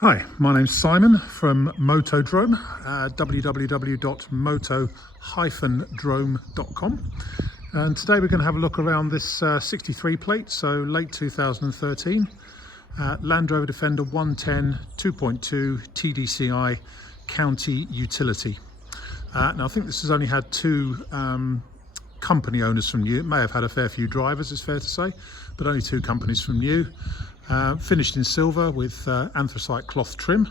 Hi, my name's Simon from Motodrome, www.moto-drome.com, and today we're going to have a look around this 63 plate, so late 2013 Land Rover Defender 110 2.2 TDCi County Utility. Now I think this has only had two company owners from new. It may have had a fair few drivers, it's fair to say, but only two companies from new. Finished in silver with anthracite cloth trim.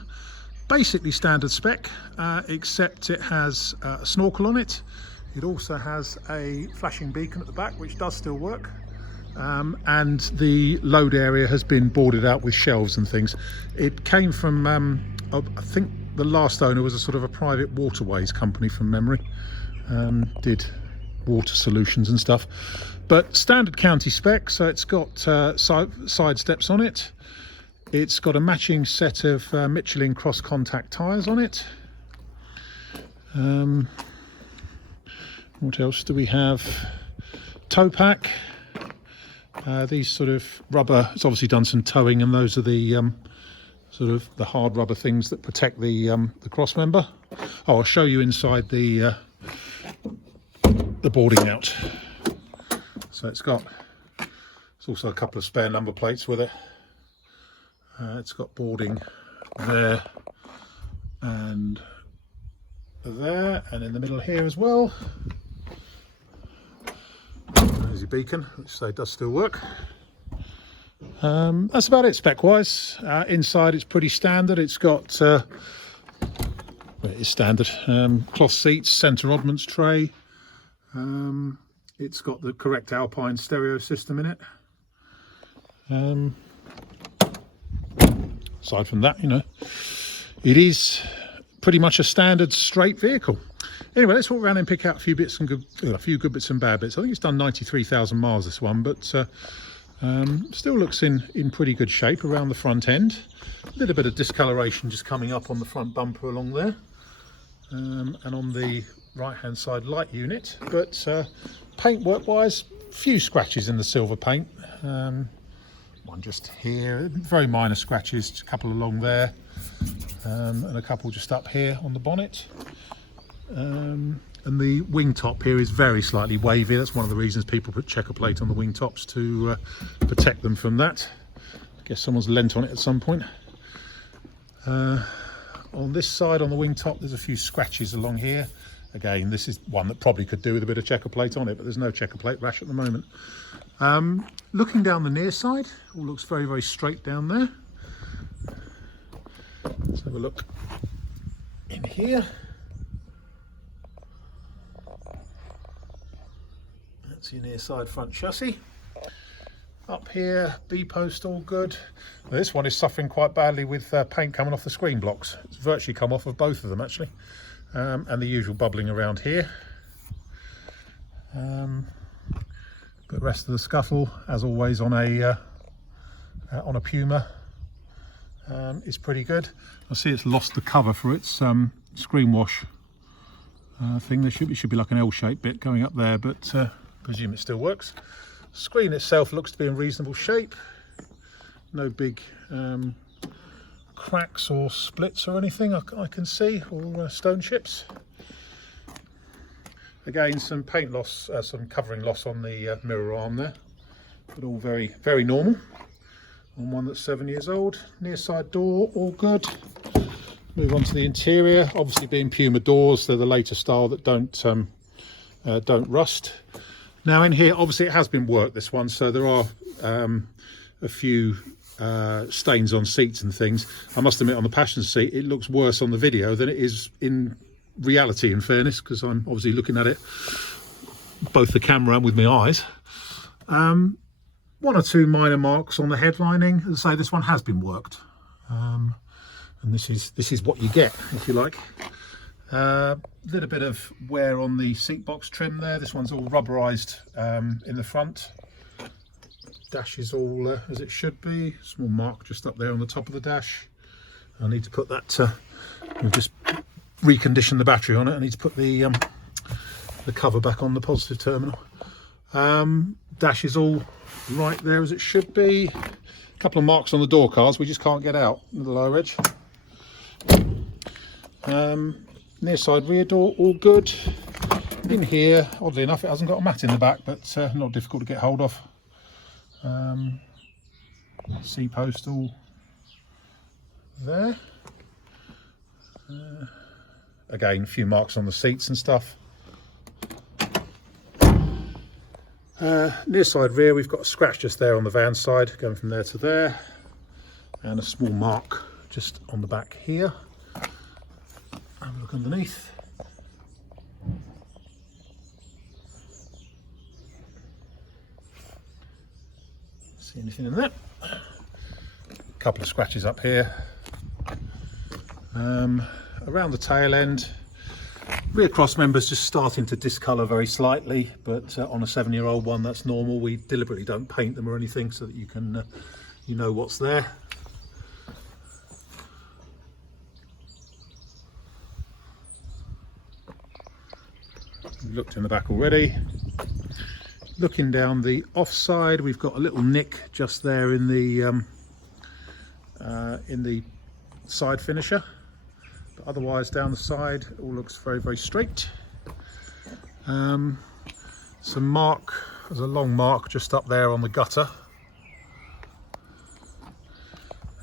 Basically standard spec, except it has a snorkel on it. It also has a flashing beacon at the back, which does still work. And the load area has been boarded out with shelves and things. It came from, I think the last owner was a sort of a private waterways company from memory. Did water solutions and stuff, but standard county spec. So it's got side steps on it. It's got a matching set of Michelin cross contact tyres on it. What else do we have? Tow pack. These sort of rubber, it's obviously done some towing, and those are the sort of the hard rubber things that protect the cross member. Oh, I'll show you inside the boarding out. So it's also a couple of spare number plates with it. It's got boarding there and there, and in the middle here as well. There's your beacon, which they does still work. That's about it spec wise. Inside it's pretty standard. It's got it is standard cloth seats, centre oddments tray. It's got the correct Alpine stereo system in it. Aside from that, you know, it is pretty much a standard straight vehicle. Anyway, let's walk around and pick out a few bits and a few good bits and bad bits. I think it's done 93,000 miles, this one, but still looks in pretty good shape around the front end. A little bit of discoloration just coming up on the front bumper along there, and on the right hand side light unit, but paintwork wise, few scratches in the silver paint. One just here, very minor scratches, just a couple along there, and a couple just up here on the bonnet. And the wing top here is very slightly wavy. That's one of the reasons people put checker plate on the wing tops, to protect them from that. I guess someone's lent on it at some point. On this side, on the wing top, there's a few scratches along here. Again, this is one that probably could do with a bit of checker plate on it, but there's no checker plate rash at the moment. Looking down the near side, all looks very, very straight down there. Let's have a look in here. That's your near side front chassis. Up here, B-post all good. Now, this one is suffering quite badly with paint coming off the screen blocks. It's virtually come off of both of them actually. And the usual bubbling around here. But the rest of the scuffle, as always on a Puma, is pretty good. I see it's lost the cover for its screen wash thing. There should be like an L-shaped bit going up there, but presume it still works. Screen itself looks to be in reasonable shape. No big cracks or splits or anything I can see, or stone chips. Again, some paint loss, some covering loss on the mirror arm there, but all very, very normal on one that's 7 years old. Near side door, all good. Move on to the interior. Obviously, being Puma doors, they're the later style that don't rust. Now in here, obviously it has been worked, this one, so there are a few stains on seats and things. I must admit, on the passenger seat, it looks worse on the video than it is in reality, in fairness, because I'm obviously looking at it, both the camera and with my eyes. One or two minor marks on the headlining. As I say, this one has been worked, and this is what you get, if you like. Little bit of wear on the seat box trim there. This one's all rubberized in the front. Dash is all as it should be. Small mark just up there on the top of the dash. I need to put that, we've just reconditioned the battery on it. I need to put the cover back on the positive terminal. Dash is all right there as it should be. A couple of marks on the door cards we just can't get out, the lower edge. Near side rear door, all good. In here, oddly enough, it hasn't got a mat in the back, but not difficult to get hold of. C-post all there. Again, a few marks on the seats and stuff. Near side rear, we've got a scratch just there on the van side, going from there to there, and a small mark just on the back here. Have a look underneath. See anything in there? A couple of scratches up here. Around the tail end, rear cross member's just starting to discolour very slightly, but on a 7-year-old one that's normal. We deliberately don't paint them or anything so that you can you know what's there. We've looked in the back already. Looking down the offside, we've got a little nick just there in the side finisher. But otherwise, down the side, it all looks very, very straight. Some mark, there's a long mark just up there on the gutter.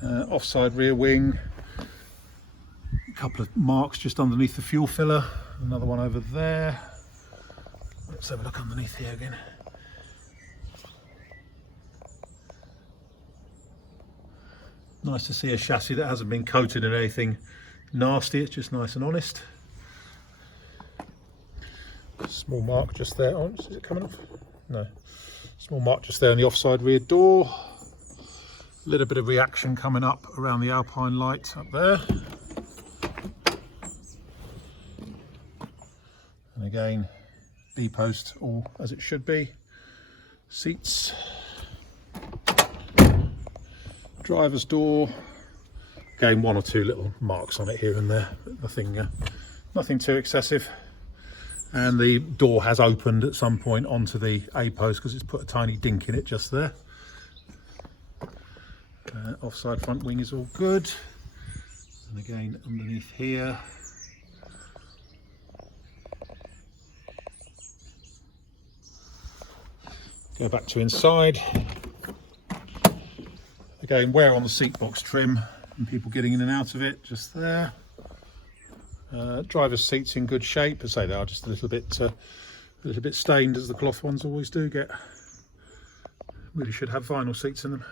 Offside rear wing, a couple of marks just underneath the fuel filler, another one over there. Let's have a look underneath here again. Nice to see a chassis that hasn't been coated in anything nasty, it's just nice and honest. Small mark just there. Oh, is it coming off? No. Small mark just there on the offside rear door. A little bit of reaction coming up around the Alpine light up there. And again, D-post all as it should be. Seats. Driver's door. Again, one or two little marks on it here and there, but nothing too excessive. And the door has opened at some point onto the A-post because it's put a tiny dink in it just there. Offside front wing is all good. And again, underneath here. Go back to inside. Again, wear on the seat box trim and people getting in and out of it, just there. Driver's seats in good shape. As I say, they are just a little bit stained, as the cloth ones always do get. Really should have vinyl seats in them.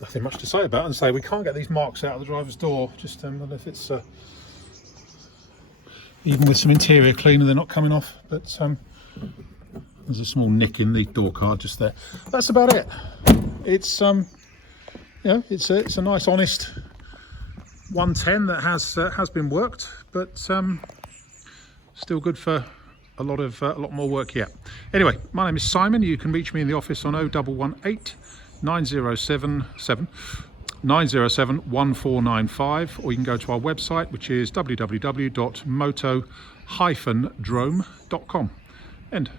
Nothing much to say about it. And say we can't get these marks out of the driver's door. Just I don't know if it's even with some interior cleaner, they're not coming off. But there's a small nick in the door card just there. That's about it. It's it's a nice, honest 110 that has been worked, but still good for a lot more work yet. Anyway, my name is Simon. You can reach me in the office on 0118 907 1495, or you can go to our website, which is www.moto-drome.com. End.